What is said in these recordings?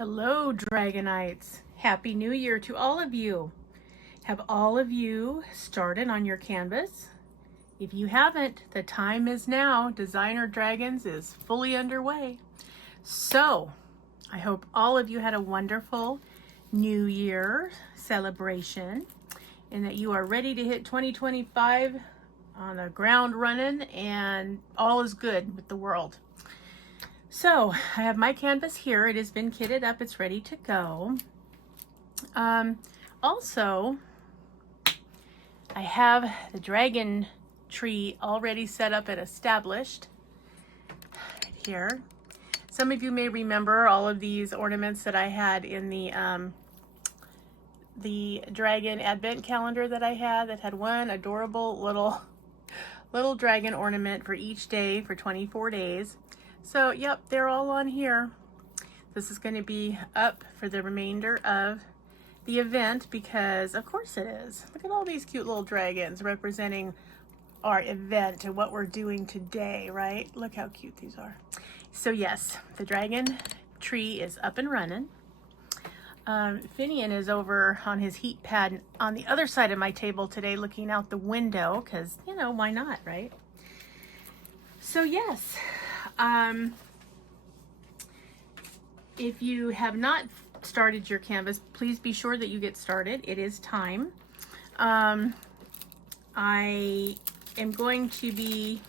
Hello, Dragonites. Happy New Year to all of you. Have all of you started on your canvas? If you haven't, the time is now. Designer Dragons is fully underway. So, I hope all of you had a wonderful New Year celebration and that you are ready to hit 2025 on the ground running and all is good with the world. So I have my canvas here. It has been kitted up. It's ready to go. Also, I have the dragon tree already set up and established right here. Some of you may remember all of these ornaments that I had in the dragon advent calendar that I had that had one adorable little dragon ornament for each day for 24 days. So, yep, they're all on here. This is going to be up for the remainder of the event because, of course it is. Look at all these cute little dragons representing our event and what we're doing today, right? Look how cute these are. So, yes, the dragon tree is up and running. Finian is over on his heat pad on the other side of my table today looking out the window because, you know, why not, right? So, yes. If you have not started your canvas, please be sure that you get started. It is time. I am going to be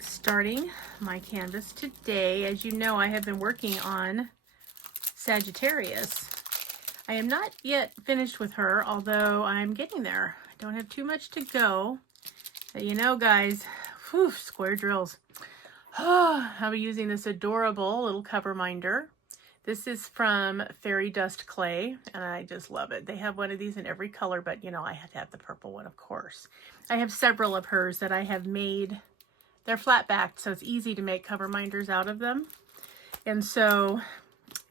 starting my canvas today. As you know, I have been working on Sagittarius. I am not yet finished with her, although I'm getting there. I don't have too much to go. But you know, guys, whew, square drills. I'll be using this adorable little cover minder. This is from Fairy Dust Clay, and I just love it. They have one of these in every color, but you know, I had to have the purple one, of course. I have several of hers that I have made. They're flat backed, so it's easy to make cover minders out of them. And so,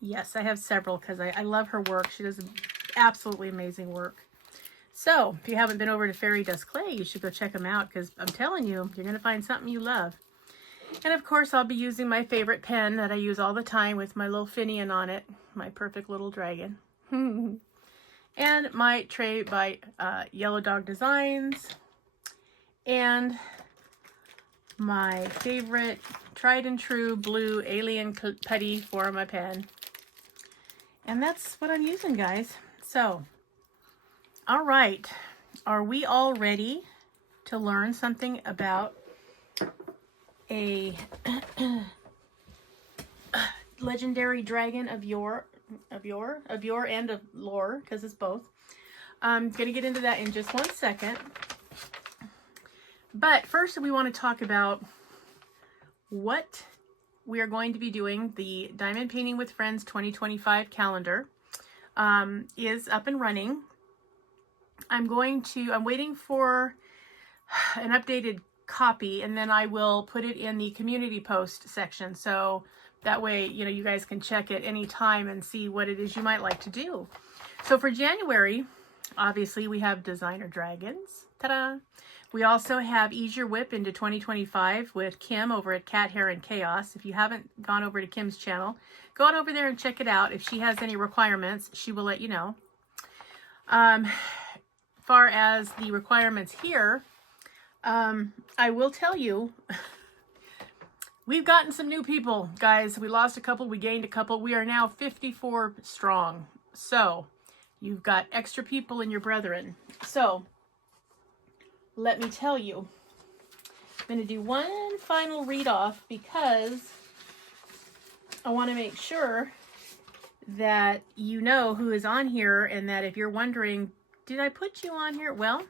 yes, I have several because I love her work. She does absolutely amazing work. So, if you haven't been over to Fairy Dust Clay, you should go check them out because I'm telling you, you're going to find something you love. And of course, I'll be using my favorite pen that I use all the time with my little Finian on it, my perfect little dragon. And my tray by Yellow Dog Designs. And my favorite tried and true blue alien putty for my pen. And that's what I'm using, guys. So, all right. Are we all ready to learn something about a legendary dragon of yore and of lore, because it's both. I'm going to get into that in just one second. But first we want to talk about what we are going to be doing. The Diamond Painting with Friends 2025 calendar is up and running. I'm waiting for an updated copy, and then I will put it in the community post section, so that way, you know, you guys can check it anytime and see what it is you might like to do. So for January, obviously we have Designer Dragons. Ta-da! We also have Ease Your WIP into 2025 with Kim over at Cat Hair and Chaos. If you haven't gone over to Kim's channel, go on over there and check it out. If she has any requirements, she will let you know. Far as the requirements here, I will tell you, we've gotten some new people, guys. We lost a couple, we gained a couple. We are now 54 strong. So, you've got extra people in your brethren. So, let me tell you, I'm going to do one final read off because I want to make sure that you know who is on here, and that if you're wondering, did I put you on here? Well,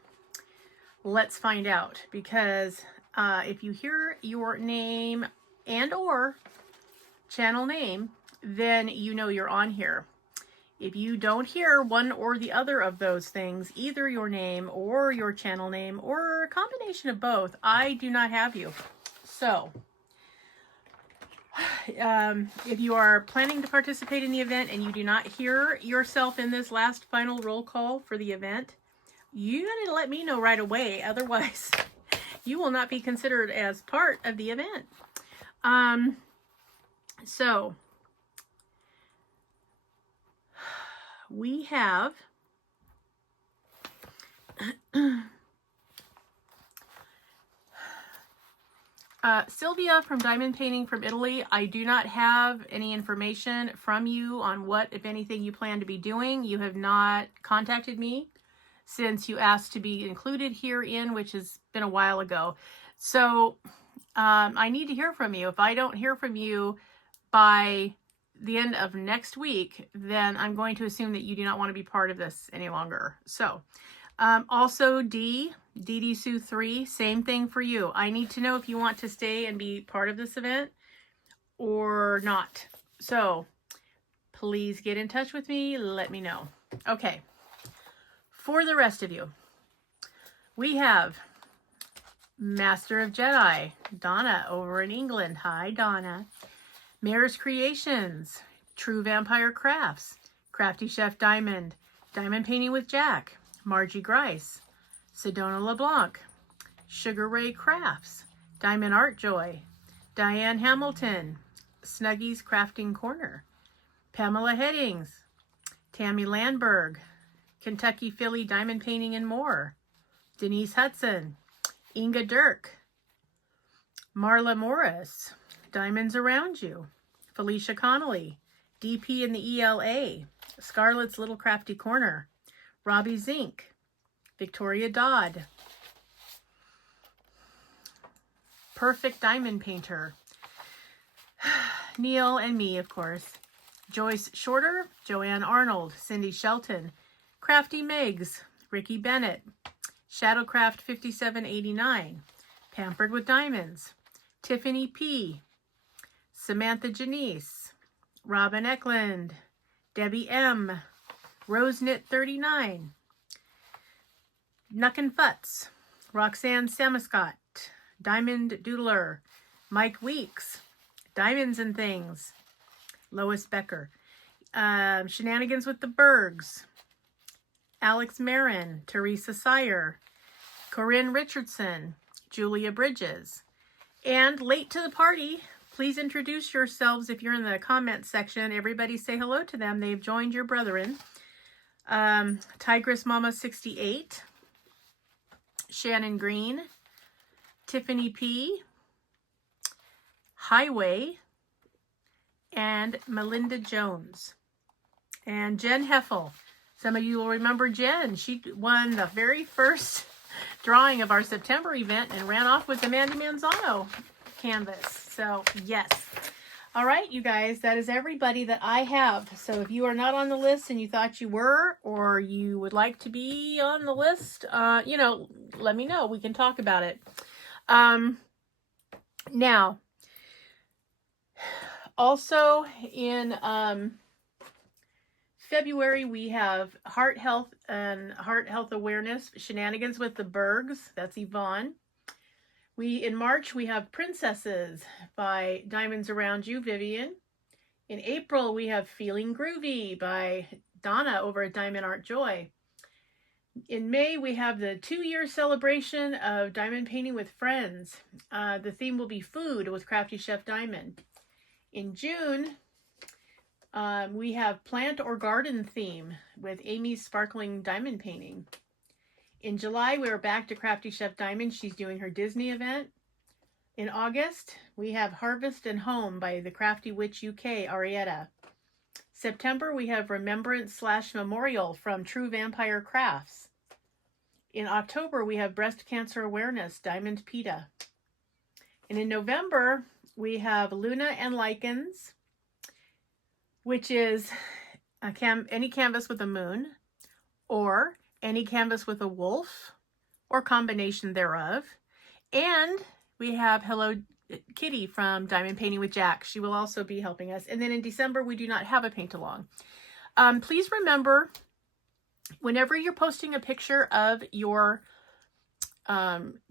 let's find out, because if you hear your name and or channel name, then you know you're on here. If you don't hear one or the other of those things, either your name or your channel name or a combination of both, I do not have you. So, if you are planning to participate in the event and you do not hear yourself in this last final roll call for the event, you gotta let me know right away. Otherwise, you will not be considered as part of the event. So we have Sylvia from Diamond Painting from Italy. I do not have any information from you on what, if anything, you plan to be doing. You have not contacted me since you asked to be included herein, which has been a while ago. So I need to hear from you. If I don't hear from you by the end of next week, then I'm going to assume that you do not want to be part of this any longer. So also DD Sue 3, same thing for you. I need to know if you want to stay and be part of this event or not. So please get in touch with me. Let me know. Okay. For the rest of you, we have Master of Jedi, Donna over in England. Hi, Donna. Mare's Creations, True Vampire Crafts, Crafty Chef Diamond, Diamond Painting with Jack, Margie Grice, Sedona LeBlanc, Sugar Ray Crafts, Diamond Art Joy, Diane Hamilton, Snuggy's Crafting Corner, Pamela Headings, Tammy Landberg, Kentucky Philly Diamond Painting and More, Denise Hudson, Inga Dirk, Marla Morris, Diamonds Around You, Felicia Connolly, DP in the ELA, Scarlett's Little Crafty Corner, Robbie Zink, Victoria Dodd, Perfect Diamond Painter, Neil and me, of course, Joyce Shorter, Joanne Arnold, Cindy Shelton, Crafty Megs, Ricky Bennett, Shadowcraft 5789, Pampered with Diamonds, Tiffany P, Samantha Janice, Robin Eklund, Debbie M, Roseknit 39, Nuck and Futz, Roxanne Samuscott, Diamond Doodler, Mike Weeks, Diamonds and Things, Lois Becker, Shenanigans with the Bergs, Alex Marin, Teresa Sire, Corinne Richardson, Julia Bridges, and late to the party, please introduce yourselves if you're in the comments section. Everybody say hello to them. They've joined your brethren. Tigress Mama 68, Shannon Green, Tiffany P, Highway, and Melinda Jones. And Jen Heffel. Some of you will remember Jen. She won the very first drawing of our September event and ran off with the Mandy Manzano canvas. So, yes. All right, you guys, that is everybody that I have. So if you are not on the list and you thought you were, or you would like to be on the list, you know, let me know. We can talk about it. Now, also in February, we have Heart Health and Heart Health Awareness, Shenanigans with the Bergs. That's Yvonne. In March, we have Princesses by Diamonds Around You, Vivian. In April, we have Feeling Groovy by Donna over at Diamond Art Joy. In May, we have the 2-year celebration of Diamond Painting with Friends. The theme will be food with Crafty Chef Diamond. In June, we have Plant or Garden theme with Amy's Sparkling Diamond Painting. In July, we are back to Crafty Chef Diamond. She's doing her Disney event. In August, we have Harvest and Home by the Crafty Witch UK, Arietta. September, we have Remembrance/Memorial from True Vampire Crafts. In October, we have Breast Cancer Awareness, Diamond PETA. And in November, we have Luna and Lichens, which is any canvas with a moon, or any canvas with a wolf, or combination thereof. And we have Hello Kitty from Diamond Painting with Jack. She will also be helping us. And then in December, we do not have a paint along. Please remember, whenever you're posting a picture of your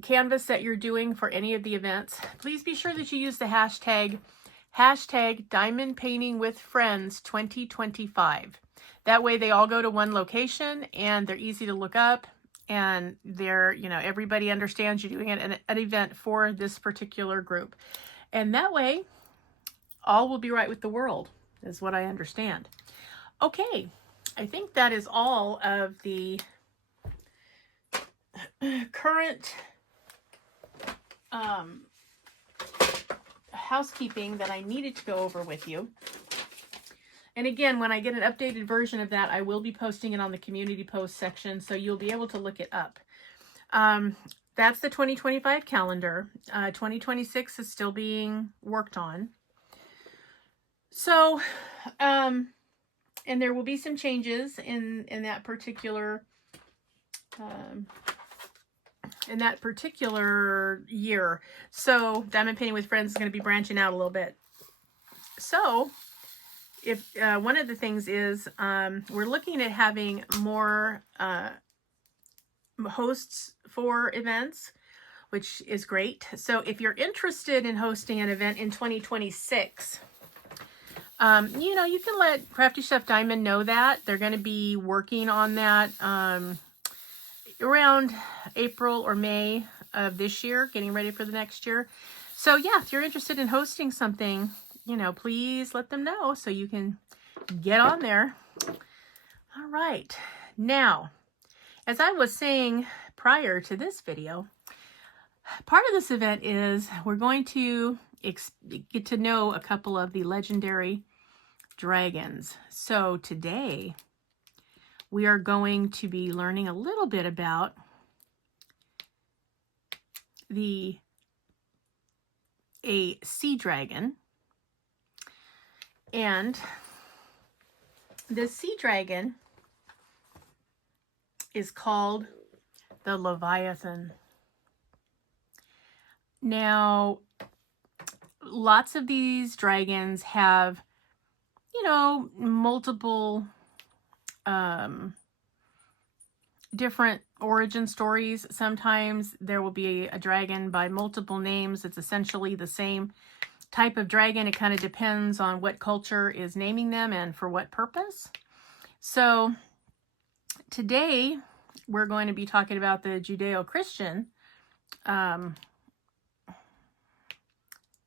canvas that you're doing for any of the events, please be sure that you use the hashtag Diamond Painting with Friends 2025. That way they all go to one location and they're easy to look up, and they're, you know, everybody understands you're doing an event for this particular group. And that way all will be right with the world, is what I understand. Okay, I think that is all of the current housekeeping that I needed to go over with you. And again, when I get an updated version of that, I will be posting it on the community post section, so you'll be able to look it up. That's the 2025 calendar. 2026 is still being worked on. So, and there will be some changes in that particular year. So Diamond Painting with Friends is going to be branching out a little bit. So if one of the things is we're looking at having more hosts for events, which is great. So if you're interested in hosting an event in 2026, you know, you can let Crafty Chef Diamond know that. They're going to be working on that around April or May of this year, getting ready for the next year. So yeah, if you're interested in hosting something, you know, please let them know so you can get on there. All right. Now, as I was saying prior to this video, part of this event is we're going to get to know a couple of the legendary dragons. So today we are going to be learning a little bit about a sea dragon. And this sea dragon is called the Leviathan. Now, lots of these dragons have, you know, multiple different origin stories. Sometimes there will be a dragon by multiple names. It's essentially the same type of dragon. It kind of depends on what culture is naming them and for what purpose. So today we're going to be talking about the Judeo-Christian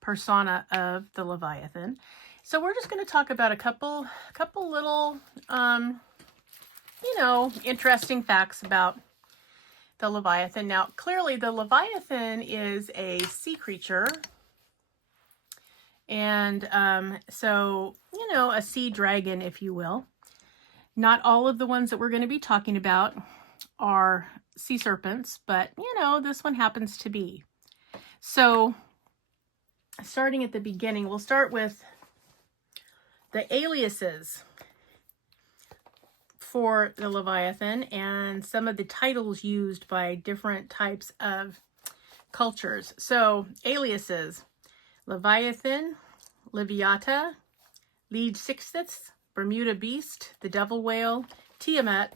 persona of the Leviathan. So we're just going to talk about a couple little, you know, interesting facts about the Leviathan. Now, clearly the Leviathan is a sea creature. And so, you know, a sea dragon, if you will. Not all of the ones that we're going to be talking about are sea serpents, but, you know, this one happens to be. So, starting at the beginning, we'll start with the aliases for the Leviathan and some of the titles used by different types of cultures. So, aliases: Leviathan, Leviata, Lead Sixths, Bermuda Beast, the Devil Whale, Tiamat,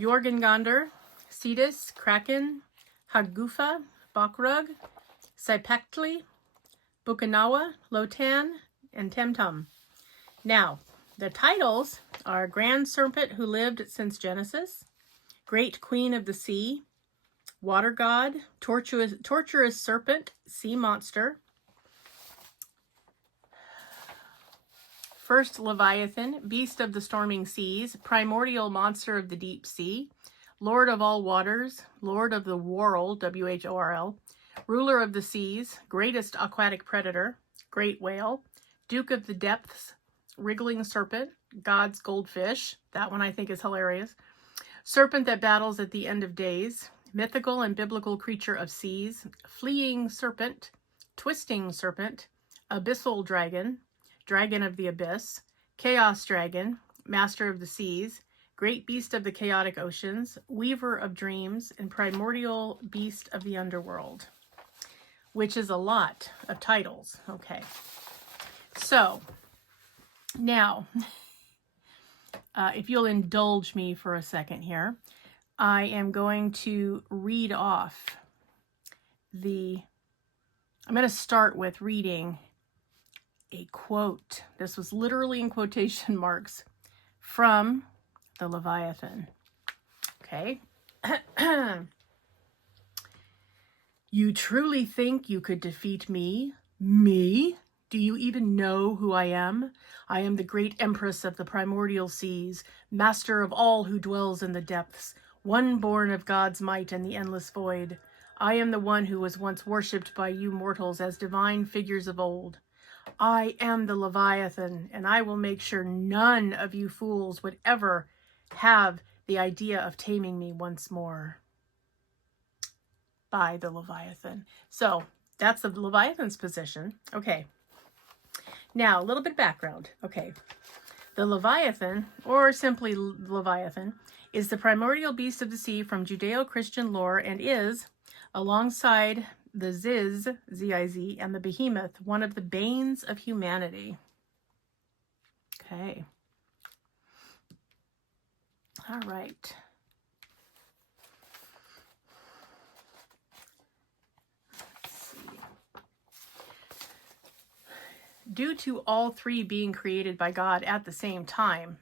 Jormungandr, Cetus, Kraken, Hagufa, Bakrug, Saipactli, Bukanawa, Lotan, and Temtum. Now, the titles are Grand Serpent who lived since Genesis, Great Queen of the Sea, Water God, Torturous Serpent, Sea Monster, First Leviathan, Beast of the Storming Seas, Primordial Monster of the Deep Sea, Lord of all Waters, Lord of the World, W-H-O-R-L, Ruler of the Seas, Greatest Aquatic Predator, Great Whale, Duke of the Depths, Wriggling Serpent, God's Goldfish, that one I think is hilarious, Serpent that Battles at the End of Days, Mythical and Biblical Creature of Seas, Fleeing Serpent, Twisting Serpent, Abyssal Dragon, Dragon of the Abyss, Chaos Dragon, Master of the Seas, Great Beast of the Chaotic Oceans, Weaver of Dreams, and Primordial Beast of the Underworld, which is a lot of titles. Okay, so now, if you'll indulge me for a second here, I am going to read off I'm going to start with reading a quote. This was literally in quotation marks from the Leviathan. Okay. You truly think you could defeat me? Me? Do you even know who I am? I am the great empress of the primordial seas, master of all who dwells in the depths, one born of God's might and the endless void. I am the one who was once worshipped by you mortals as divine figures of old. I am the Leviathan, and I will make sure none of you fools would ever have the idea of taming me once more. By the Leviathan. So that's the Leviathan's position. Okay. Now, a little bit of background. Okay. The Leviathan, or simply Leviathan, is the primordial beast of the sea from Judeo-Christian lore and is, alongside the Ziz, Z-I-Z, and the Behemoth, one of the banes of humanity. Okay. All right. Let's see. Due to all three being created by God at the same time,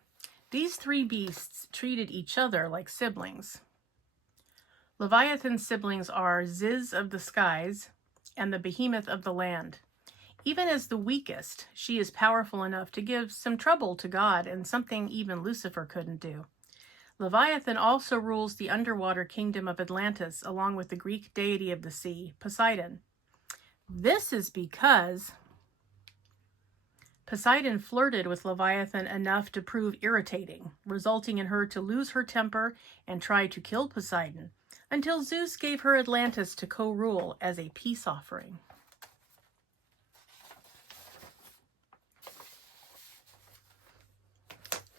these three beasts treated each other like siblings. Leviathan's siblings are Ziz of the skies and the Behemoth of the land. Even as the weakest, she is powerful enough to give some trouble to God and something even Lucifer couldn't do. Leviathan also rules the underwater kingdom of Atlantis along with the Greek deity of the sea, Poseidon. This is because Poseidon flirted with Leviathan enough to prove irritating, resulting in her to lose her temper and try to kill Poseidon, until Zeus gave her Atlantis to co-rule as a peace offering.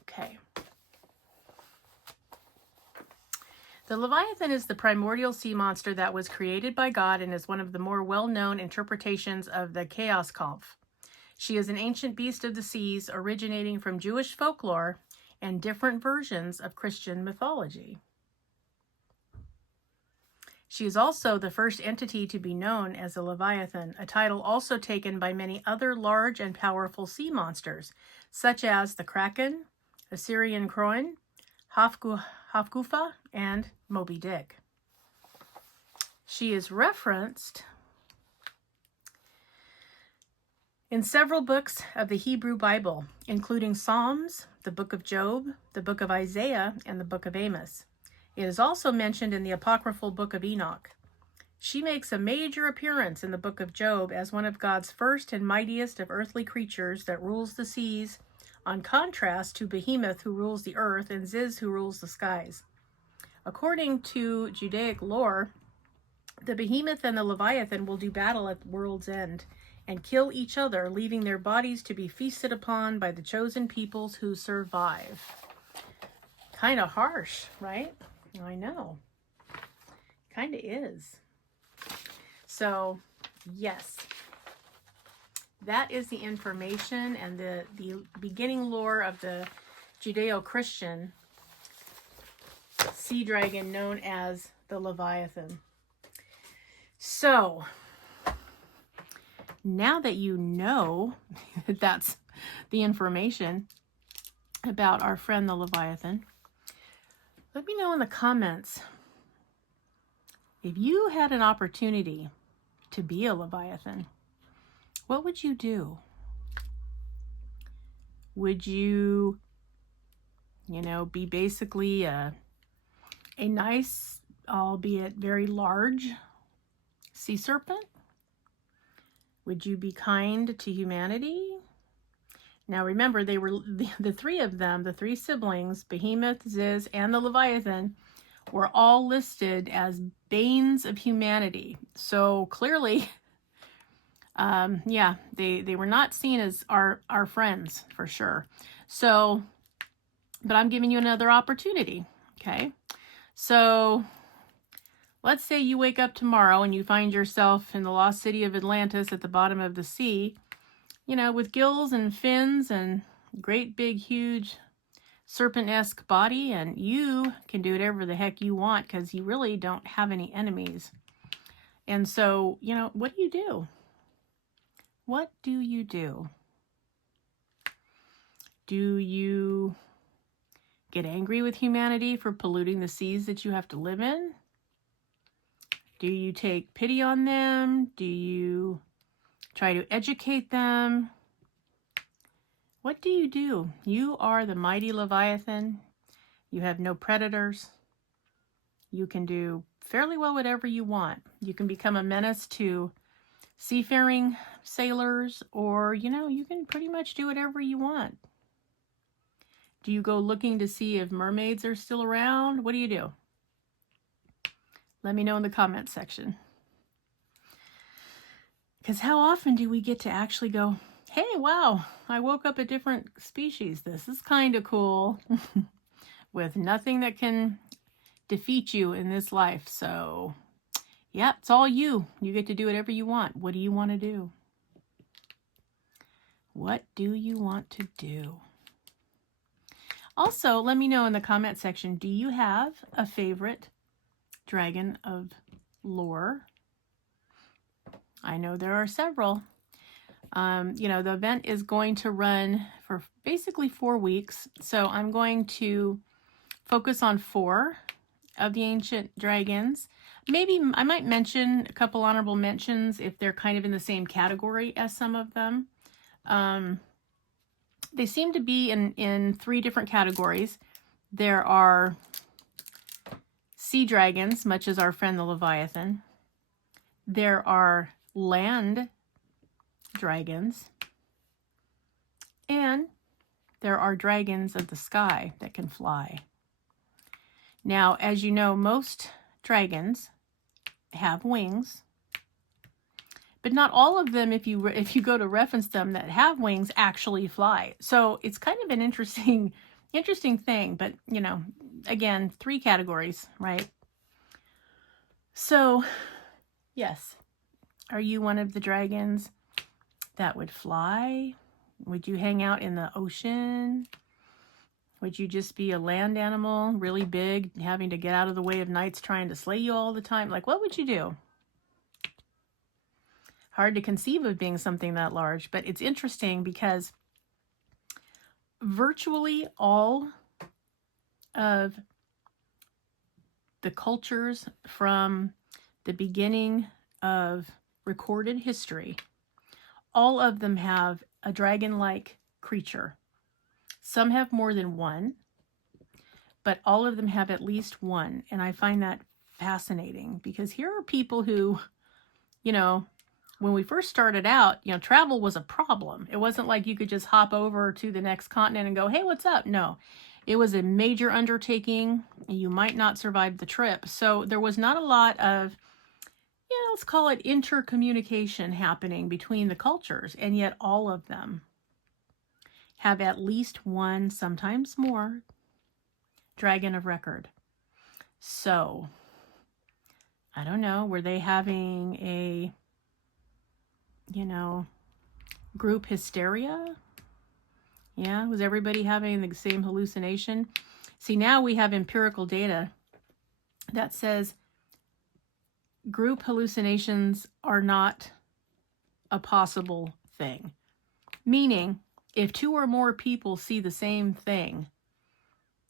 Okay. The Leviathan is the primordial sea monster that was created by God and is one of the more well-known interpretations of the Chaos Kampf. She is an ancient beast of the seas originating from Jewish folklore and different versions of Christian mythology. She is also the first entity to be known as a Leviathan, a title also taken by many other large and powerful sea monsters, such as the Kraken, Assyrian Croin, Hafgufa, and Moby Dick. She is referenced in several books of the Hebrew Bible, including Psalms, the book of Job, the book of Isaiah, and the book of Amos. It is also mentioned in the apocryphal book of Enoch. She makes a major appearance in the book of Job as one of God's first and mightiest of earthly creatures that rules the seas, on contrast to Behemoth, who rules the earth, and Ziz, who rules the skies. According to Judaic lore, the Behemoth and the Leviathan will do battle at the world's end and kill each other, leaving their bodies to be feasted upon by the chosen peoples who survive. Kind of harsh, right? I know. Kind of is. So, yes. That is the information and the beginning lore of the Judeo-Christian sea dragon known as the Leviathan. So, now that you know that that's the information about our friend the Leviathan, let me know in the comments if you had an opportunity to be a Leviathan, what would you do? Would you, be basically a nice, albeit very large, sea serpent? Would you be kind to humanity? Now remember, they were the three of them, the three siblings, Behemoth, Ziz, and the Leviathan, were all listed as banes of humanity. So clearly, they were not seen as our friends for sure. So, but I'm giving you another opportunity, okay? So, let's say you wake up tomorrow and you find yourself in the lost city of Atlantis at the bottom of the sea, with gills and fins and great big huge serpent-esque body, and you can do whatever the heck you want because you really don't have any enemies. And so, what do you do? What do you do? Do you get angry with humanity for polluting the seas that you have to live in? Do you take pity on them? Do you try to educate them. What do? You are the mighty Leviathan. You have no predators. You can do fairly well whatever you want. You can become a menace to seafaring sailors, or, you know, you can pretty much do whatever you want. Do you go looking to see if mermaids are still around? What do you do? Let me know in the comment section. Because how often do we get to actually go, hey, wow, I woke up a different species. This is kind of cool. With nothing that can defeat you in this life. So, yeah, it's all you. You get to do whatever you want. What do you want to do? What do you want to do? Also, let me know in the comment section, do you have a favorite dragon of lore? I know there are several. You know, the event is going to run for basically 4 weeks. So I'm going to focus on 4 of the ancient dragons. Maybe I might mention a couple honorable mentions if they're kind of in the same category as some of them. They seem to be in 3 different categories. There are sea dragons, much as our friend the Leviathan. There are land dragons. And there are dragons of the sky that can fly. Now, as you know, most dragons have wings, but not all of them, if you go to reference them that have wings, actually fly. So it's kind of an interesting thing. But, you know, again, 3 categories, right? So, yes, are you one of the dragons that would fly? Would you hang out in the ocean? Would you just be a land animal, really big, having to get out of the way of knights trying to slay you all the time? Like, what would you do? Hard to conceive of being something that large, but it's interesting because virtually all of the cultures from the beginning of recorded history, all of them have a dragon-like creature. Some have more than one, but all of them have at least one. And I find that fascinating because here are people who, you know, when we first started out, you know, travel was a problem. It wasn't like you could just hop over to the next continent and go, hey, what's up? No, it was a major undertaking and you might not survive the trip. So there was not a lot of, yeah, let's call it intercommunication happening between the cultures. And yet all of them have at least one, sometimes more, dragon of record. So, I don't know, were they having a, you know, group hysteria? Yeah, was everybody having the same hallucination? See, now we have empirical data that says group hallucinations are not a possible thing. Meaning, if 2 or more people see the same thing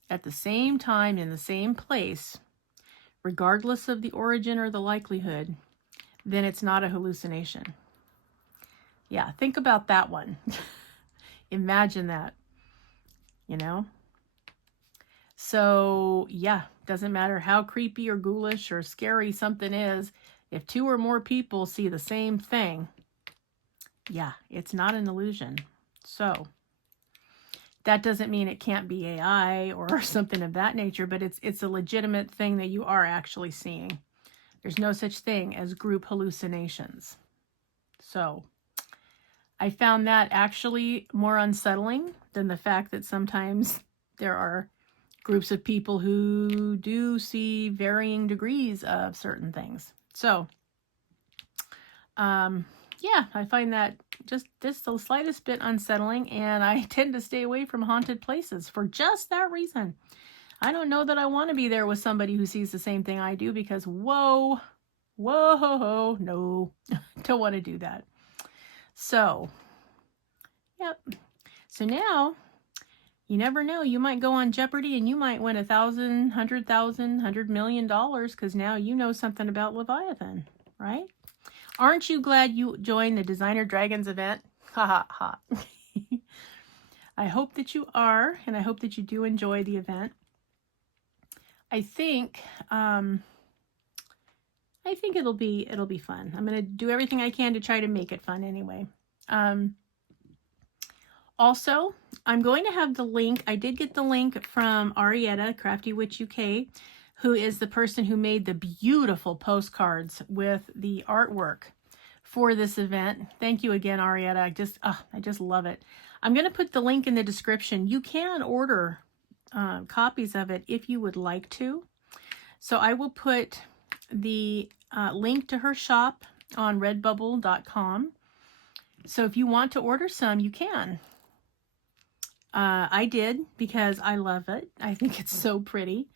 at the same time in the same place, regardless of the origin or the likelihood, then it's not a hallucination. Yeah, think about that one. Imagine that, you know? So, yeah, doesn't matter how creepy or ghoulish or scary something is, if 2 or more people see the same thing, yeah, it's not an illusion. So, that doesn't mean it can't be AI or something of that nature, but it's a legitimate thing that you are actually seeing. There's no such thing as group hallucinations. So, I found that actually more unsettling than the fact that sometimes there are groups of people who do see varying degrees of certain things. So, yeah, I find that just the slightest bit unsettling, and I tend to stay away from haunted places for just that reason. I don't know that I want to be there with somebody who sees the same thing I do because, whoa, no, don't want to do that. So, yep. So now, you never know. You might go on Jeopardy and you might win $1,000, $100,000, $100 million because now you know something about Leviathan, right? Aren't you glad you joined the Designer Dragons event? Ha ha ha. I hope that you are, and I hope that you do enjoy the event. I think it'll be fun. I'm gonna do everything I can to try to make it fun anyway. Also, I'm going to have the link. I did get the link from Arietta, Crafty Witch UK, who is the person who made the beautiful postcards with the artwork for this event. Thank you again, Arietta. I just love it. I'm going to put the link in the description. You can order copies of it if you would like to. So I will put the link to her shop on redbubble.com. So if you want to order some, you can. I did because I love it. I think it's so pretty.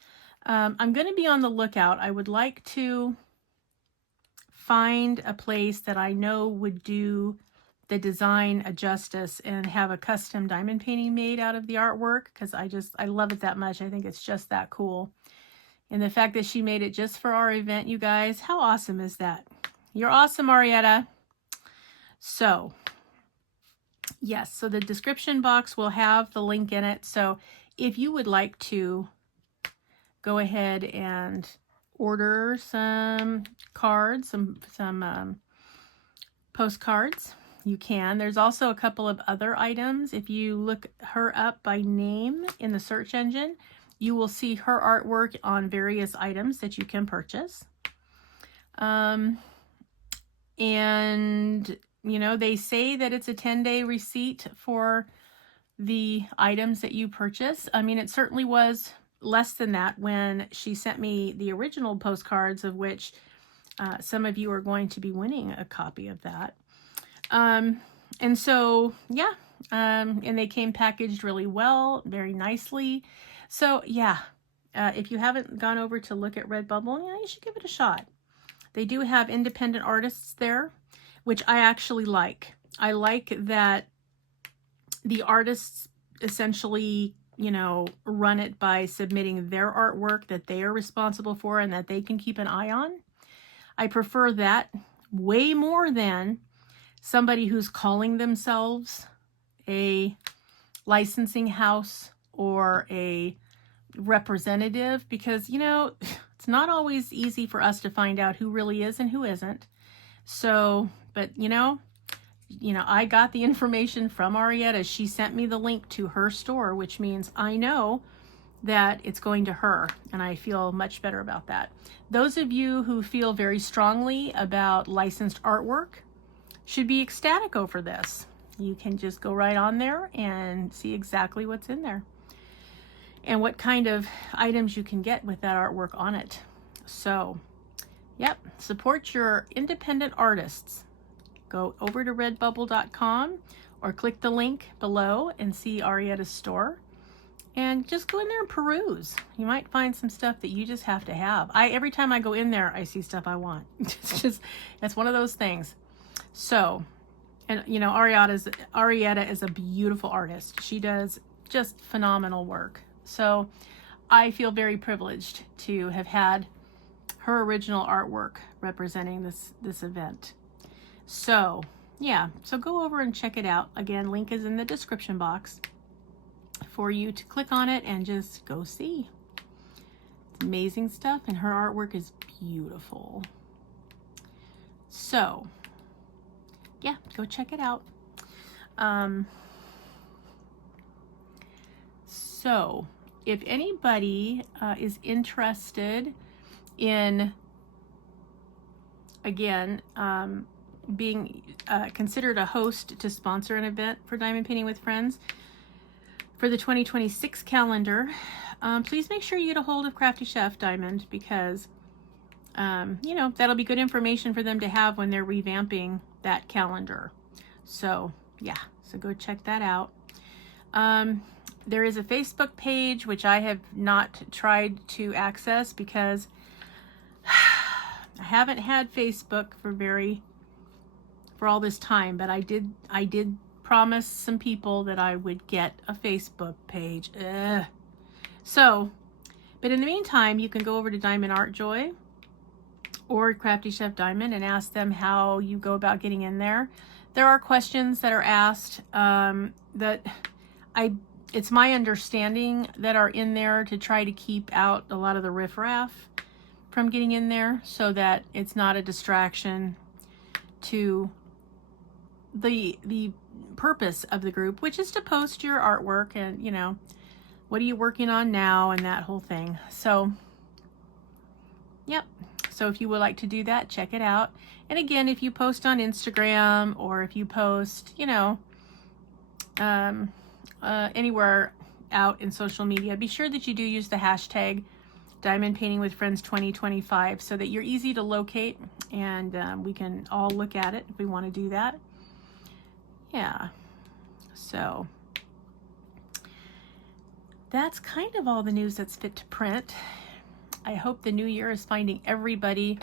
I'm going to be on the lookout. I would like to find a place that I know would do the design a justice and have a custom diamond painting made out of the artwork, because I love it that much. I think it's just that cool. And the fact that she made it just for our event, you guys, how awesome is that? You're awesome, Arietta. So yes, so the description box will have the link in it. So if you would like to go ahead and order some cards, some postcards, you can. There's also a couple of other items. If you look her up by name in the search engine, you will see her artwork on various items that you can purchase. And you know, they say that it's a 10-day receipt for the items that you purchase. I mean, it certainly was less than that when she sent me the original postcards, of which some of you are going to be winning a copy of that. And so, yeah, and they came packaged really well, very nicely. So, yeah, if you haven't gone over to look at Redbubble, yeah, you should give it a shot. They do have independent artists there, which I actually like. I like that the artists essentially, you know, run it by submitting their artwork that they are responsible for and that they can keep an eye on. I prefer that way more than somebody who's calling themselves a licensing house or a representative, because, you know, it's not always easy for us to find out who really is and who isn't. So, but you know, I got the information from Arietta. She sent me the link to her store, which means I know that it's going to her, and I feel much better about that. Those of you who feel very strongly about licensed artwork should be ecstatic over this. You can just go right on there and see exactly what's in there and what kind of items you can get with that artwork on it. So, yep, support your independent artists. Go over to redbubble.com or click the link below and see Arietta's store. And just go in there and peruse. You might find some stuff that you just have to have. Every time I go in there, I see stuff I want. It's one of those things. So, and you know, Arietta is a beautiful artist. She does just phenomenal work. So I feel very privileged to have had her original artwork representing this event. So yeah, so go over and check it out. Again, link is in the description box for you to click on it and just go see. It's amazing stuff, and her artwork is beautiful. So yeah, go check it out. So if anybody is interested in, again, being considered a host to sponsor an event for Diamond Painting with Friends for the 2026 calendar, please make sure you get a hold of Crafty Chef Diamond, because you know, that'll be good information for them to have when they're revamping that calendar. So yeah, so go check that out. There is a Facebook page, which I have not tried to access because I haven't had Facebook for all this time, but I did promise some people that I would get a Facebook page. So, but in the meantime, you can go over to Diamond Art Joy or Crafty Chef Diamond and ask them how you go about getting in there. There are questions that are asked it's my understanding that are in there to try to keep out a lot of the riffraff from getting in there, so that it's not a distraction to the purpose of the group, which is to post your artwork and, you know, what are you working on now and that whole thing. So, yep. So if you would like to do that, check it out. And again, if you post on Instagram or if you post, you know, anywhere out in social media, be sure that you do use the hashtag Diamond Painting with Friends 2025 so that you're easy to locate, and we can all look at it if we want to do that. Yeah, so that's kind of all the news that's fit to print. I hope the new year is finding everybody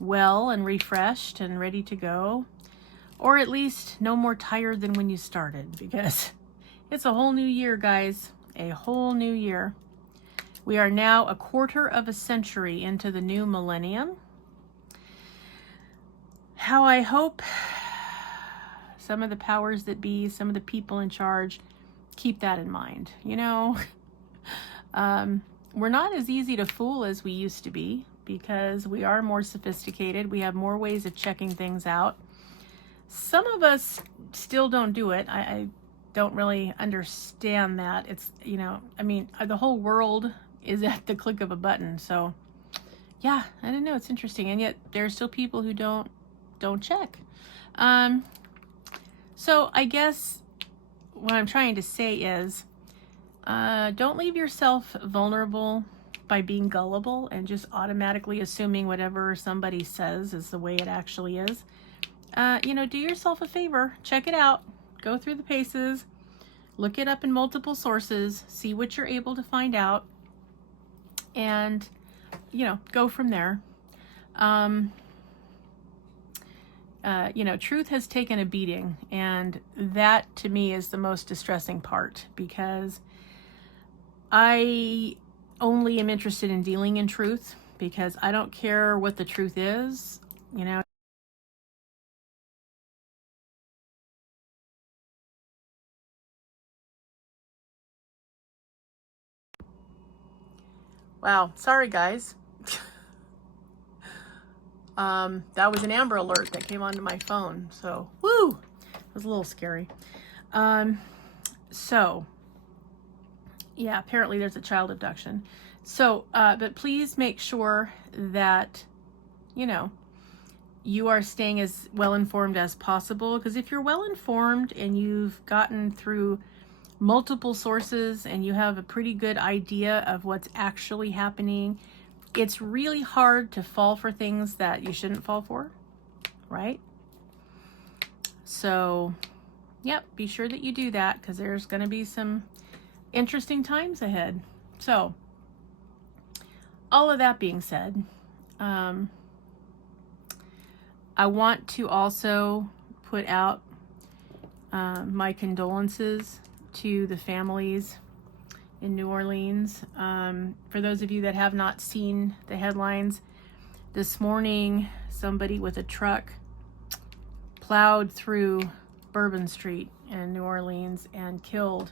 well and refreshed and ready to go, or at least no more tired than when you started, because it's a whole new year, guys, a whole new year. We are now a quarter of a century into the new millennium. How I hope some of the powers that be, some of the people in charge, keep that in mind. You know, we're not as easy to fool as we used to be, because we are more sophisticated. We have more ways of checking things out. Some of us still don't do it. I don't really understand that. It's, you know, I mean, the whole world is at the click of a button. So yeah, I don't know. It's interesting. And yet there are still people who don't check. So I guess what I'm trying to say is, don't leave yourself vulnerable by being gullible and just automatically assuming whatever somebody says is the way it actually is. You know, do yourself a favor, check it out, go through the paces, look it up in multiple sources, see what you're able to find out, and, you know, go from there. You know, truth has taken a beating, and that to me is the most distressing part, because I only am interested in dealing in truth, because I don't care what the truth is, you know. Wow, sorry guys. That was an Amber Alert that came onto my phone, so woo, it was a little scary. So yeah, apparently there's a child abduction. So, but please make sure that, you know, you are staying as well informed as possible, because if you're well informed and you've gotten through multiple sources and you have a pretty good idea of what's actually happening, it's really hard to fall for things that you shouldn't fall for, right? So, yep, be sure that you do that, because there's going to be some interesting times ahead. So, all of that being said, I want to also put out my condolences to the families in New Orleans. For those of you that have not seen the headlines, this morning somebody with a truck plowed through Bourbon Street in New Orleans and killed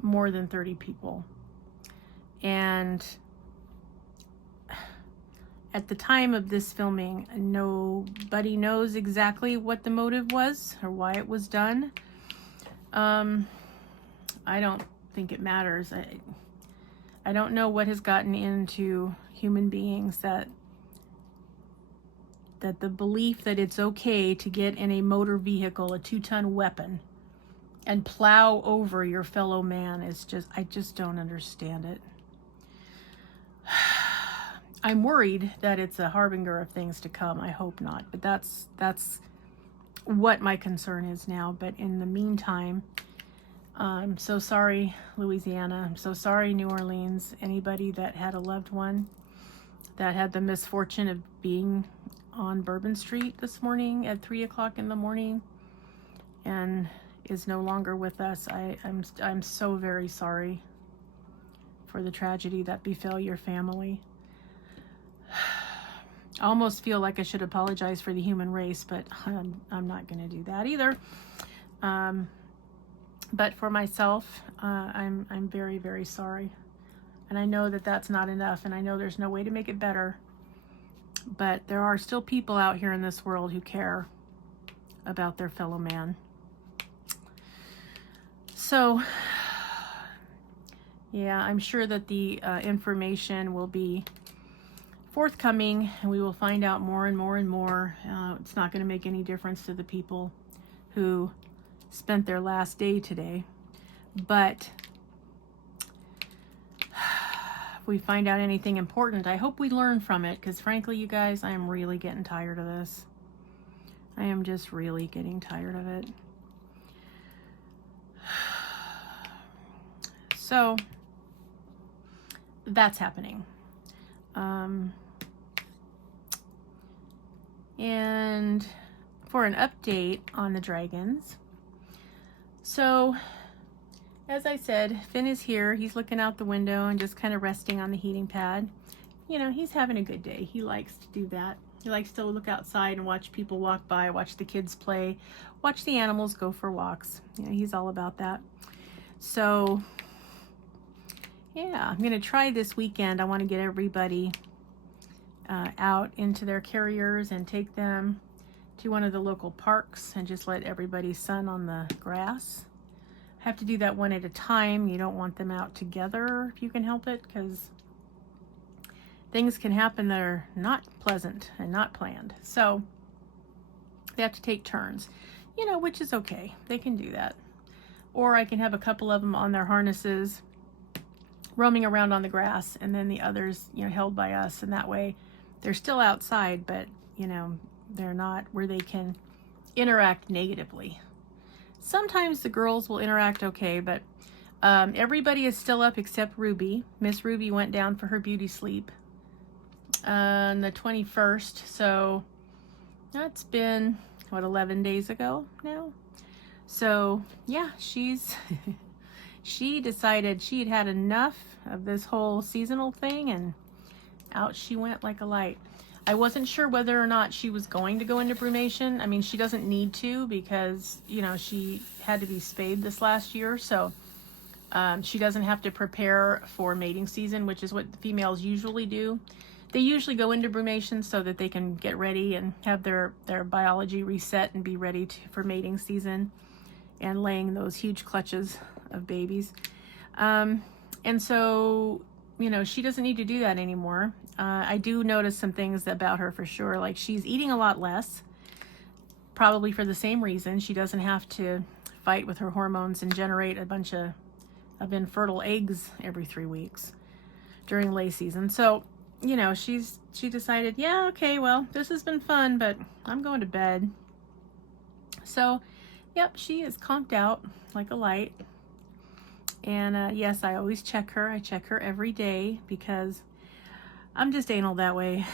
more than 30 people. And at the time of this filming, nobody knows exactly what the motive was or why it was done. I don't think it matters. I don't know what has gotten into human beings that the belief that it's okay to get in a motor vehicle, a 2-ton weapon, and plow over your fellow man is just, I just don't understand it. I'm worried that it's a harbinger of things to come. I hope not, but that's what my concern is now. But in the meantime, I'm so sorry, Louisiana. I'm so sorry, New Orleans. Anybody that had a loved one that had the misfortune of being on Bourbon Street this morning at 3 o'clock in the morning and is no longer with us. I'm so very sorry for the tragedy that befell your family. I almost feel like I should apologize for the human race, but I'm not going to do that either. But for myself, I'm very, very sorry. And I know that that's not enough, and I know there's no way to make it better. But there are still people out here in this world who care about their fellow man. So, yeah, I'm sure that the information will be forthcoming, and we will find out more and more and more. It's not going to make any difference to the people who spent their last day today. But if we find out anything important, I hope we learn from it, because frankly, you guys, I am really getting tired of this. I am just really getting tired of it. So that's happening. And for an update on the dragons. So, as I said, Finn is here. He's looking out the window and just kind of resting on the heating pad. You know, he's having a good day. He likes to do that. He likes to look outside and watch people walk by, watch the kids play, watch the animals go for walks. You know, he's all about that. So, yeah, I'm going to try this weekend. I want to get everybody out into their carriers and take them to one of the local parks and just let everybody sun on the grass. I have to do that one at a time. You don't want them out together if you can help it, because things can happen that are not pleasant and not planned. So they have to take turns, you know, which is okay. They can do that. Or I can have a couple of them on their harnesses roaming around on the grass, and then the others, you know, held by us, and that way they're still outside, but, you know, they're not where they can interact negatively. Sometimes the girls will interact okay, but everybody is still up except Ruby. Miss Ruby went down for her beauty sleep on the 21st, so that's been, what, 11 days ago now? So, yeah, she's... she decided she had had enough of this whole seasonal thing, and out she went like a light. I wasn't sure whether or not she was going to go into brumation. I mean, she doesn't need to, because, you know, she had to be spayed this last year, so she doesn't have to prepare for mating season, which is what the females usually do. They usually go into brumation so that they can get ready and have their biology reset and be ready for mating season and laying those huge clutches of babies. And so, you know, she doesn't need to do that anymore. I do notice some things about her for sure. Like, she's eating a lot less, probably for the same reason. She doesn't have to fight with her hormones and generate a bunch of infertile eggs every 3 weeks during lay season. So, you know, she decided, yeah, okay, well, this has been fun, but I'm going to bed. So, yep, she is conked out like a light. And yes, I always check her. I check her every day because I'm just anal that way.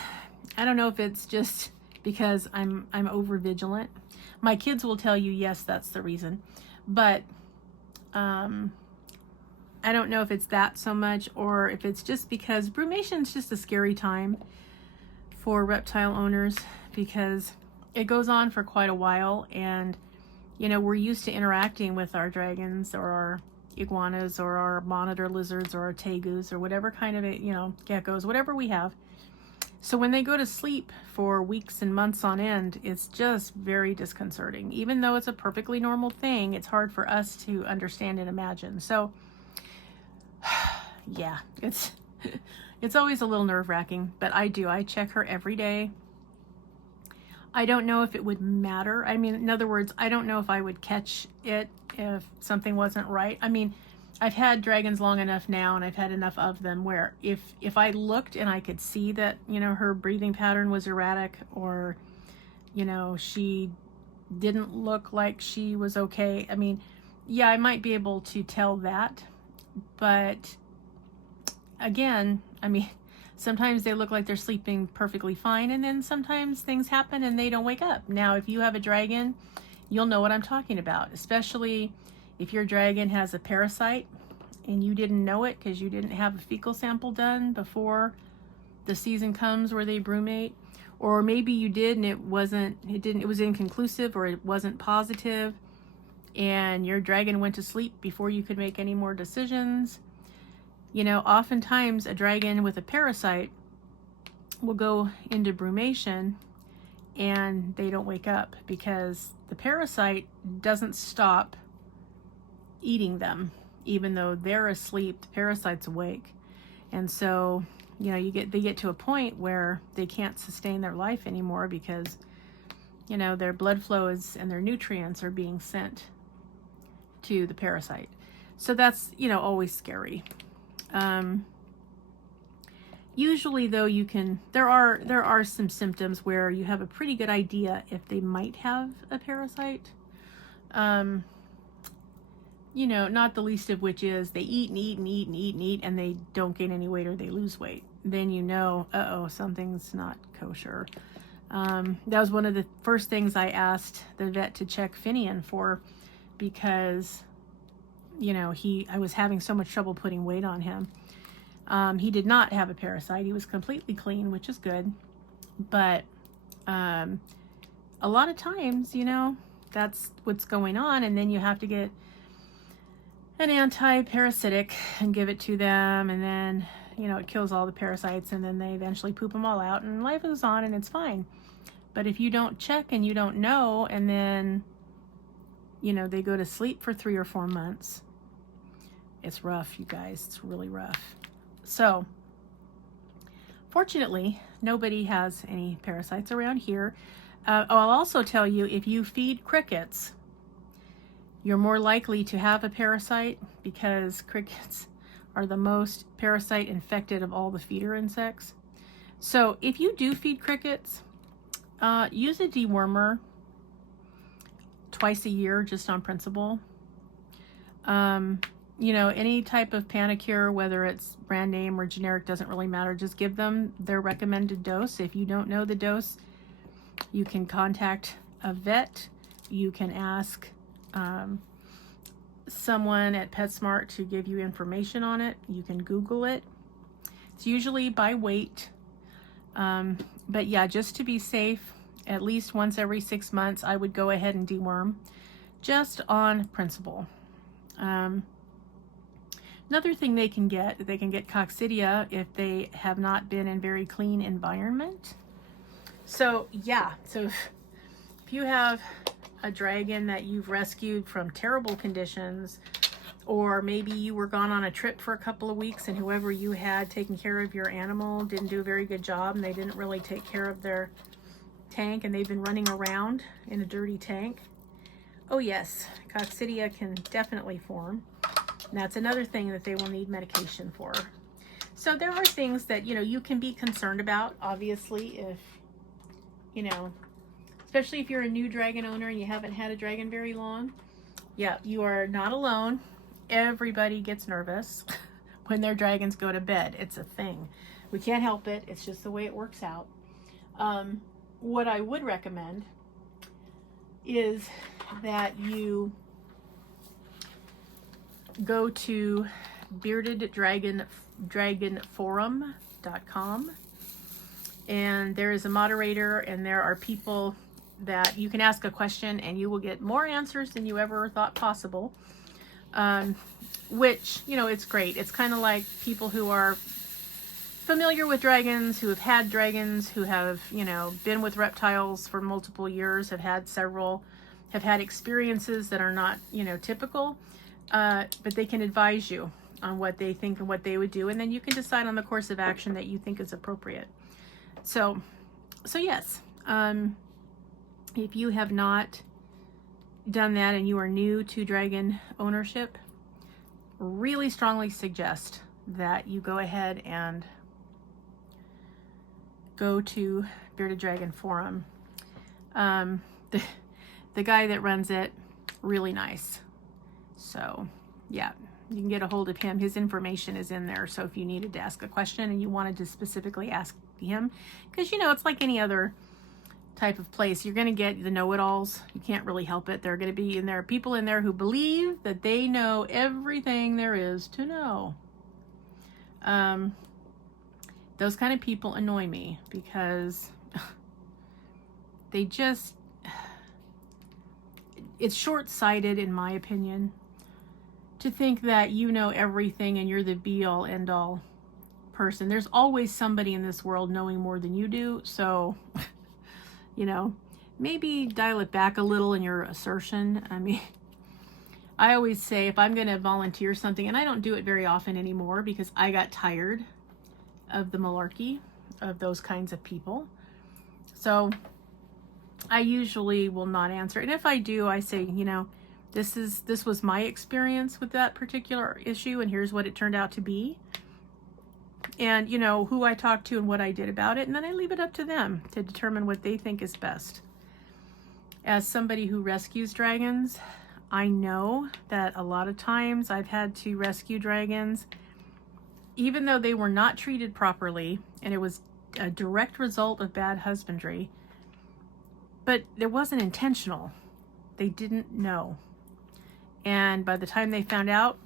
I don't know if it's just because I'm over vigilant. My kids will tell you, yes, that's the reason. But I don't know if it's that so much, or if it's just because brumation is just a scary time for reptile owners, because it goes on for quite a while, and you know, we're used to interacting with our dragons or our iguanas or our monitor lizards or our tegus or whatever kind of, you know, geckos, whatever we have. So when they go to sleep for weeks and months on end, it's just very disconcerting. Even though it's a perfectly normal thing, it's hard for us to understand and imagine. So yeah, it's always a little nerve-wracking, but I check her every day. I don't know if it would matter. I mean, in other words, I don't know if I would catch it if something wasn't right. I mean, I've had dragons long enough now, and I've had enough of them where if I looked and I could see that, you know, her breathing pattern was erratic, or, you know, she didn't look like she was okay. I mean, yeah, I might be able to tell that, but again, I mean, sometimes they look like they're sleeping perfectly fine, and then sometimes things happen and they don't wake up. Now, if you have a dragon, you'll know what I'm talking about, especially if your dragon has a parasite and you didn't know it because you didn't have a fecal sample done before the season comes where they brumate, Or maybe you did and it was inconclusive, or it wasn't positive, and your dragon went to sleep before you could make any more decisions. You know, oftentimes a dragon with a parasite will go into brumation and they don't wake up because the parasite doesn't stop eating them. Even though they're asleep, the parasite's awake. And so, you know, they get to a point where they can't sustain their life anymore because, you know, their blood flow and their nutrients are being sent to the parasite. So that's, you know, always scary. Usually though, there are some symptoms where you have a pretty good idea if they might have a parasite. You know, not the least of which is they eat and eat and eat and eat and eat and they don't gain any weight or they lose weight. Then you know, uh-oh, something's not kosher. That was one of the first things I asked the vet to check Finian for, because, you know, I was having so much trouble putting weight on him. He did not have a parasite. He was completely clean, which is good. But a lot of times, you know, that's what's going on. And then you have to get an anti-parasitic and give it to them. And then, you know, it kills all the parasites. And then they eventually poop them all out. And life goes on and it's fine. But if you don't check and you don't know, and then, you know, they go to sleep for 3 or 4 months, it's rough, you guys. It's really rough. So, fortunately, nobody has any parasites around here. I'll also tell you, if you feed crickets, you're more likely to have a parasite because crickets are the most parasite infected of all the feeder insects. So, if you do feed crickets, use a dewormer twice a year just on principle. You know, any type of Panicure, whether it's brand name or generic, doesn't really matter. Just give them their recommended dose. If you don't know the dose, you can contact a vet. You can ask someone at PetSmart to give you information on it. You can Google it. It's usually by weight. But yeah, just to be safe, at least once every 6 months, I would go ahead and deworm just on principle. Another thing they can get coccidia if they have not been in very clean environment. So yeah, so if you have a dragon that you've rescued from terrible conditions, or maybe you were gone on a trip for a couple of weeks and whoever you had taking care of your animal didn't do a very good job and they didn't really take care of their tank and they've been running around in a dirty tank. Oh yes, coccidia can definitely form. And that's another thing that they will need medication for. So there are things that, you know, you can be concerned about, obviously, if, you know, especially if you're a new dragon owner and you haven't had a dragon very long. Yeah, you are not alone. Everybody gets nervous when their dragons go to bed. It's a thing. We can't help it. It's just the way it works out. What I would recommend is that you go to beardeddragonforum.com, and there is a moderator and there are people that you can ask a question and you will get more answers than you ever thought possible, which, you know, it's great. It's kind of like people who are familiar with dragons, who have had dragons, who have, you know, been with reptiles for multiple years, have had experiences that are not, you know, typical. But they can advise you on what they think and what they would do, and then you can decide on the course of action that you think is appropriate. So yes, if you have not done that and you are new to dragon ownership, really strongly suggest that you go ahead and go to Bearded Dragon Forum. The guy that runs it, really nice. So yeah, you can get a hold of him. His information is in there. So if you needed to ask a question and you wanted to specifically ask him, because, you know, it's like any other type of place. You're going to get the know-it-alls. You can't really help it. There are going to be people in there who believe that they know everything there is to know. Those kind of people annoy me because they just, it's short-sighted in my opinion to think that you know everything and you're the be-all end-all person. There's always somebody in this world knowing more than you do, so you know, maybe dial it back a little in your assertion. I mean, I always say if I'm going to volunteer something, and I don't do it very often anymore because I got tired of the malarkey of those kinds of people, so I usually will not answer. And if I do, I say, you know, this was my experience with that particular issue, and here's what it turned out to be. And, you know, who I talked to and what I did about it. And then I leave it up to them to determine what they think is best. As somebody who rescues dragons, I know that a lot of times I've had to rescue dragons, even though they were not treated properly, and it was a direct result of bad husbandry. But it wasn't intentional. They didn't know. And by the time they found out,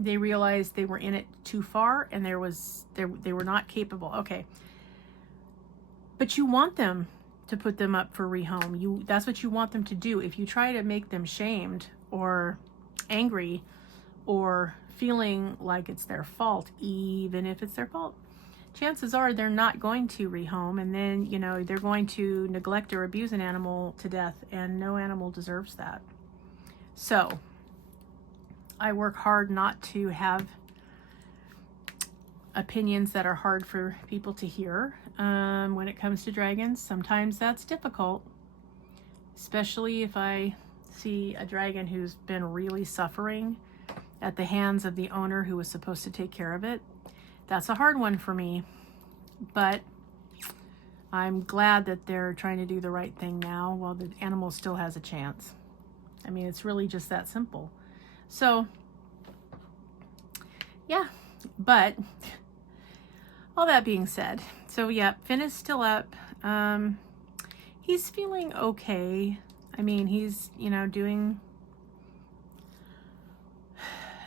they realized they were in it too far, and they were not capable. Okay. But you want them to put them up for rehome. That's what you want them to do. If you try to make them shamed or angry or feeling like it's their fault, even if it's their fault, chances are they're not going to rehome, and then, you know, they're going to neglect or abuse an animal to death, and no animal deserves that. So I work hard not to have opinions that are hard for people to hear when it comes to dragons. Sometimes that's difficult, especially if I see a dragon who's been really suffering at the hands of the owner who was supposed to take care of it. That's a hard one for me, but I'm glad that they're trying to do the right thing now while the animal still has a chance. I mean, it's really just that simple. So, yeah, but all that being said, so yeah, Finn is still up. He's feeling okay. I mean, he's, you know, doing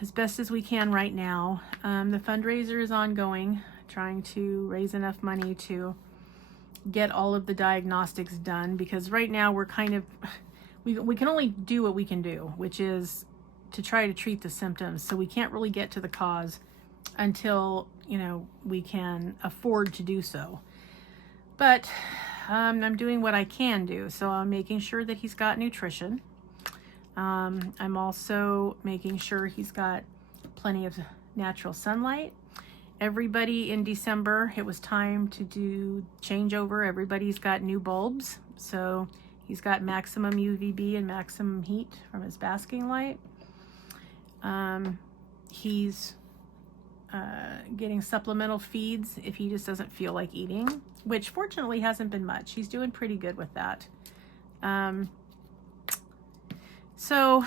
as best as we can right now. The fundraiser is ongoing, trying to raise enough money to get all of the diagnostics done, because right now we're kind of, we can only do what we can do, which is to try to treat the symptoms. So we can't really get to the cause until, you know, we can afford to do so. But I'm doing what I can do. So I'm making sure that he's got nutrition. I'm also making sure he's got plenty of natural sunlight. Everybody in December, it was time to do changeover. Everybody's got new bulbs. So he's got maximum UVB and maximum heat from his basking light. He's getting supplemental feeds if he just doesn't feel like eating, which fortunately hasn't been much. He's doing pretty good with that. So,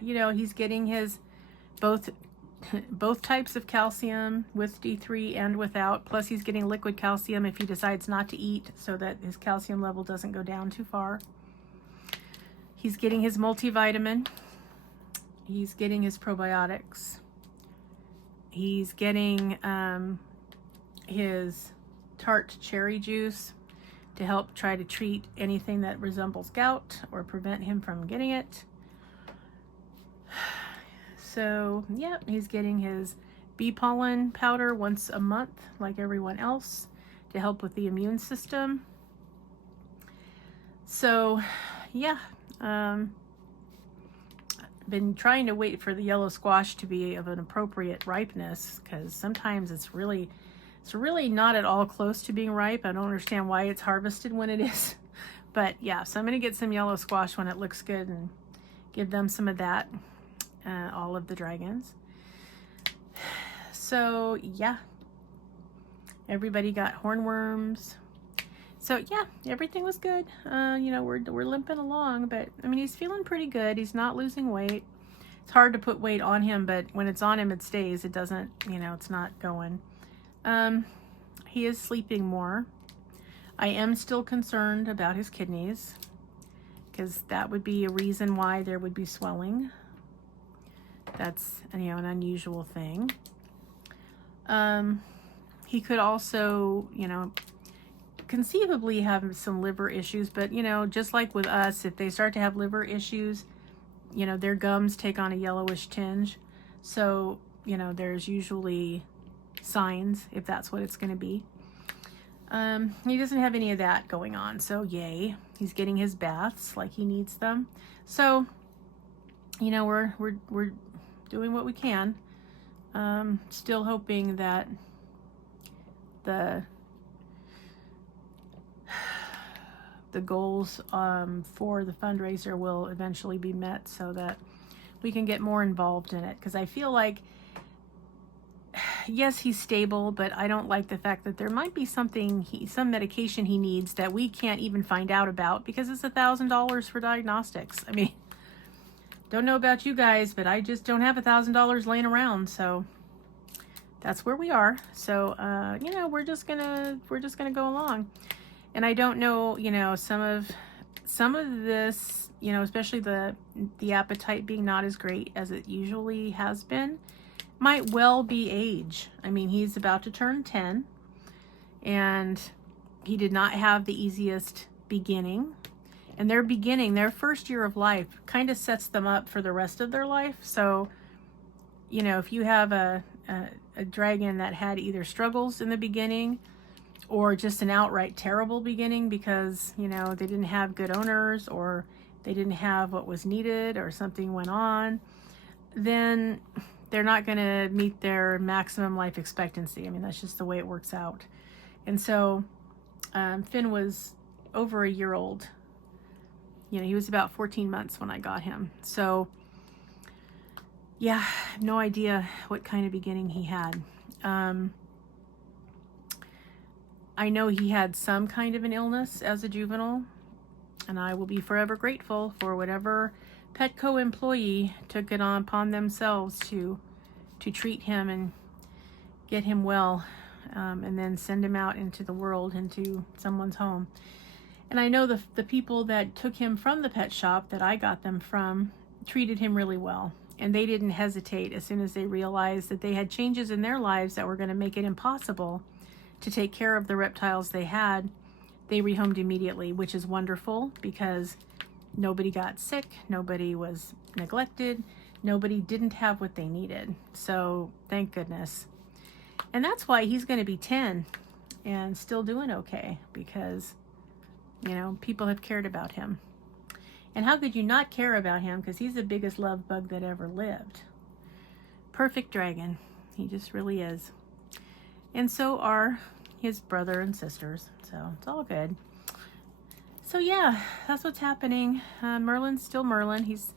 you know, he's getting his both types of calcium with D3 and without, plus he's getting liquid calcium if he decides not to eat, so that his calcium level doesn't go down too far. He's getting his multivitamin. He's getting his probiotics. He's getting his tart cherry juice to help try to treat anything that resembles gout or prevent him from getting it. So, yeah, he's getting his bee pollen powder once a month, like everyone else, to help with the immune system. So, yeah, been trying to wait for the yellow squash to be of an appropriate ripeness, because sometimes it's really not at all close to being ripe. I don't understand why it's harvested when it is. But yeah, so I'm going to get some yellow squash when it looks good and give them some of that, all of the dragons. So yeah, everybody got hornworms. So yeah, everything was good. You know, we're limping along, but I mean, he's feeling pretty good. He's not losing weight. It's hard to put weight on him, but when it's on him, it stays. It doesn't, you know, it's not going. He is sleeping more. I am still concerned about his kidneys, because that would be a reason why there would be swelling. That's, you know, an unusual thing. He could also, you know, conceivably have some liver issues, but you know, just like with us, if they start to have liver issues, you know, their gums take on a yellowish tinge. So, you know, there's usually signs if that's what it's going to be. He doesn't have any of that going on, so yay. He's getting his baths like he needs them. So, you know, we're doing what we can. Still hoping that the goals for the fundraiser will eventually be met so that we can get more involved in it, because I feel like, yes, he's stable, but I don't like the fact that there might be some medication he needs that we can't even find out about because it's $1,000 for diagnostics. I mean, don't know about you guys, but I just don't have $1,000 laying around, so that's where we are. So you know, we're just gonna go along. And I don't know, you know, some of this, you know, especially the appetite being not as great as it usually has been, might well be age. I mean, he's about to turn 10, and he did not have the easiest beginning. And their first year of life kind of sets them up for the rest of their life. So, you know, if you have a dragon that had either struggles in the beginning or just an outright terrible beginning because, you know, they didn't have good owners or they didn't have what was needed or something went on, then they're not going to meet their maximum life expectancy. I mean, that's just the way it works out. And so Finn was over a year old. You know, he was about 14 months when I got him. So yeah, I have no idea what kind of beginning he had. I know he had some kind of an illness as a juvenile, and I will be forever grateful for whatever Petco employee took it upon themselves to treat him and get him well, and then send him out into the world, into someone's home. And I know the people that took him from the pet shop that I got them from treated him really well. And they didn't hesitate as soon as they realized that they had changes in their lives that were going to make it impossible to take care of the reptiles they had. They rehomed immediately, which is wonderful because nobody got sick, nobody was neglected, nobody didn't have what they needed. So thank goodness. And that's why he's going to be 10 and still doing okay, because, you know, people have cared about him. And how could you not care about him? Because he's the biggest love bug that ever lived. Perfect dragon. He just really is. And so are his brother and sisters. So it's all good. So yeah, that's what's happening. Merlin's still Merlin. He's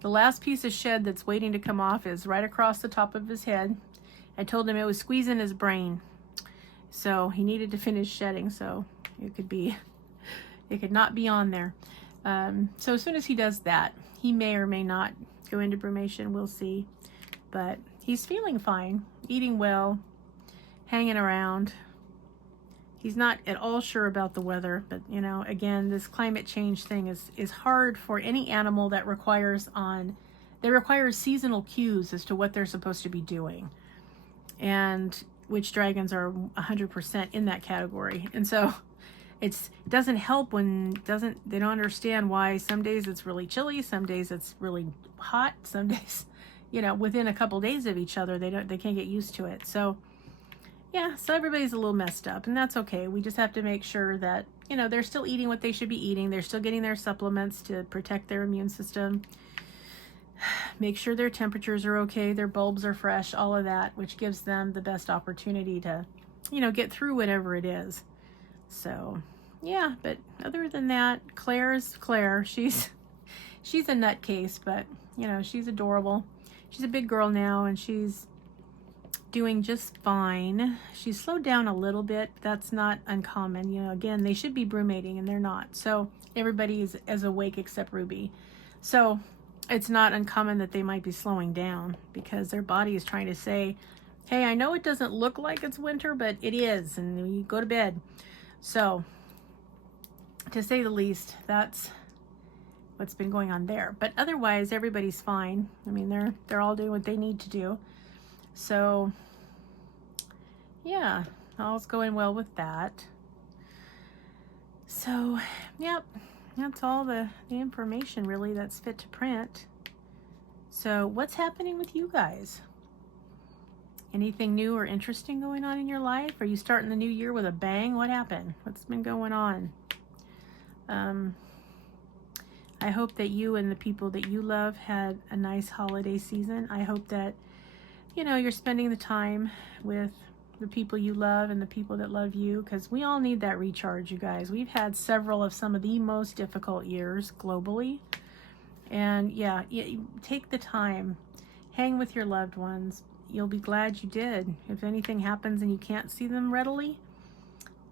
the last piece of shed that's waiting to come off is right across the top of his head. I told him it was squeezing his brain. So he needed to finish shedding. So it could not be on there. So as soon as he does that, he may or may not go into brumation. We'll see. But he's feeling fine, eating well, hanging around. He's not at all sure about the weather, but you know, again, this climate change thing is hard for any animal that requires seasonal cues as to what they're supposed to be doing. And which dragons are 100% in that category. And so it doesn't help when they don't understand why some days it's really chilly, some days it's really hot, some days, you know, within a couple days of each other, they can't get used to it. So yeah, so everybody's a little messed up, and that's okay. We just have to make sure that, you know, they're still eating what they should be eating. They're still getting their supplements to protect their immune system. Make sure their temperatures are okay, their bulbs are fresh, all of that, which gives them the best opportunity to, you know, get through whatever it is. So yeah, but other than that, Claire's Claire. She's a nutcase, but you know, she's adorable. She's a big girl now, and she's doing just fine. She's slowed down a little bit. That's not uncommon. You know, again, they should be brumating and they're not. So everybody is as awake except Ruby. So it's not uncommon that they might be slowing down because their body is trying to say, hey, I know it doesn't look like it's winter, but it is, and you go to bed. So to say the least, that's what's been going on there. But otherwise, everybody's fine. I mean, they're all doing what they need to do. So yeah, all's going well with that. So, yep, that's all the information really that's fit to print. So what's happening with you guys? Anything new or interesting going on in your life? Are you starting the new year with a bang? What happened? What's been going on? I hope that you and the people that you love had a nice holiday season. I hope that, you know, you're spending the time with the people you love and the people that love you, because we all need that recharge, you guys. We've had several of some of the most difficult years globally. And yeah, take the time, hang with your loved ones. You'll be glad you did. If anything happens and you can't see them readily,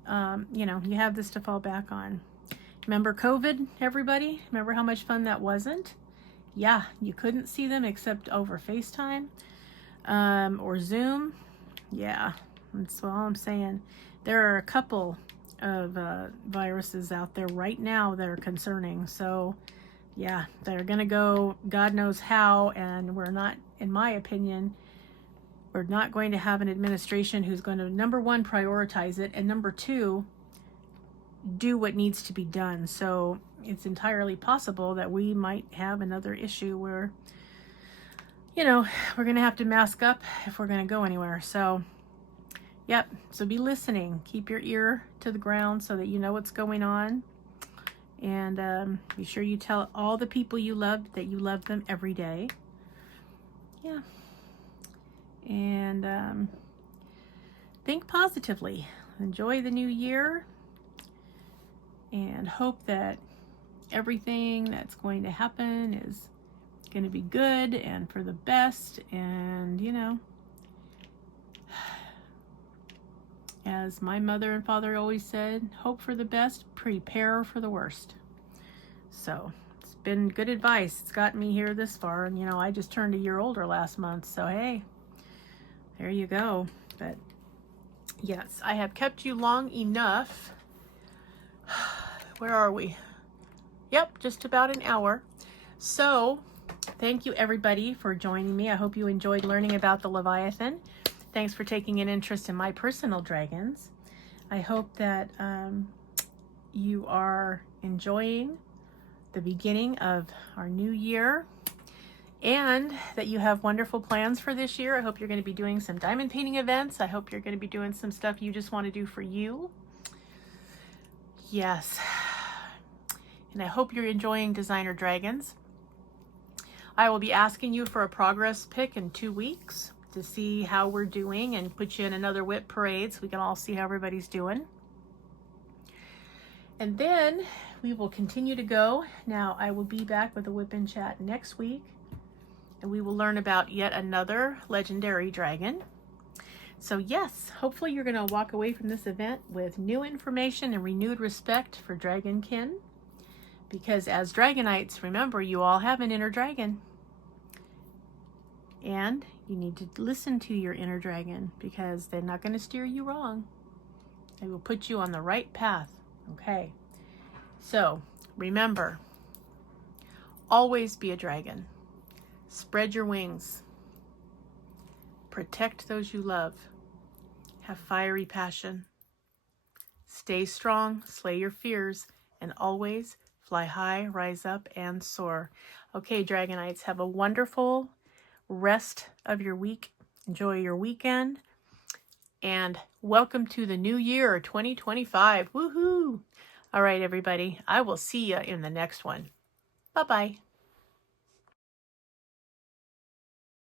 you know, you have this to fall back on. Remember COVID, everybody? Remember how much fun that wasn't? Yeah, you couldn't see them except over FaceTime or Zoom. Yeah, that's all I'm saying. There are a couple of viruses out there right now that are concerning. So yeah, they're going to go God knows how, and we're not, in my opinion, we're not going to have an administration who's going to, number one, prioritize it, and number two, do what needs to be done. So it's entirely possible that we might have another issue where, you know, we're going to have to mask up if we're going to go anywhere. So, yep, so be listening. Keep your ear to the ground so that you know what's going on. And be sure you tell all the people you love that you love them every day. Yeah. And think positively. Enjoy the new year. And hope that everything that's going to happen is going to be good and for the best. And, you know, as my mother and father always said, hope for the best, prepare for the worst. So it's been good advice. It's gotten me here this far. And, you know, I just turned a year older last month. So, hey, there you go. But yes, I have kept you long enough. Where are we? Yep, just about an hour. So thank you everybody for joining me. I hope you enjoyed learning about the Leviathan. Thanks for taking an interest in my personal dragons. I hope that you are enjoying the beginning of our new year and that you have wonderful plans for this year. I hope you're going to be doing some diamond painting events. I hope you're going to be doing some stuff you just want to do for you. Yes. And I hope you're enjoying Designer Dragons. I will be asking you for a progress pic in 2 weeks to see how we're doing and put you in another WIP parade so we can all see how everybody's doing. And then we will continue to go. Now I will be back with a WIP in chat next week, and we will learn about yet another legendary dragon. So yes, hopefully you're going to walk away from this event with new information and renewed respect for Dragonkin. Because as Dragonites, remember, you all have an inner dragon. And you need to listen to your inner dragon, because they're not going to steer you wrong. They will put you on the right path. Okay. So remember, always be a dragon. Spread your wings. Protect those you love. Have fiery passion. Stay strong, slay your fears, and always fly high, rise up, and soar. Okay, Dragonites, have a wonderful rest of your week. Enjoy your weekend. And welcome to the new year, 2025. Woohoo! All right, everybody. I will see you in the next one. Bye-bye.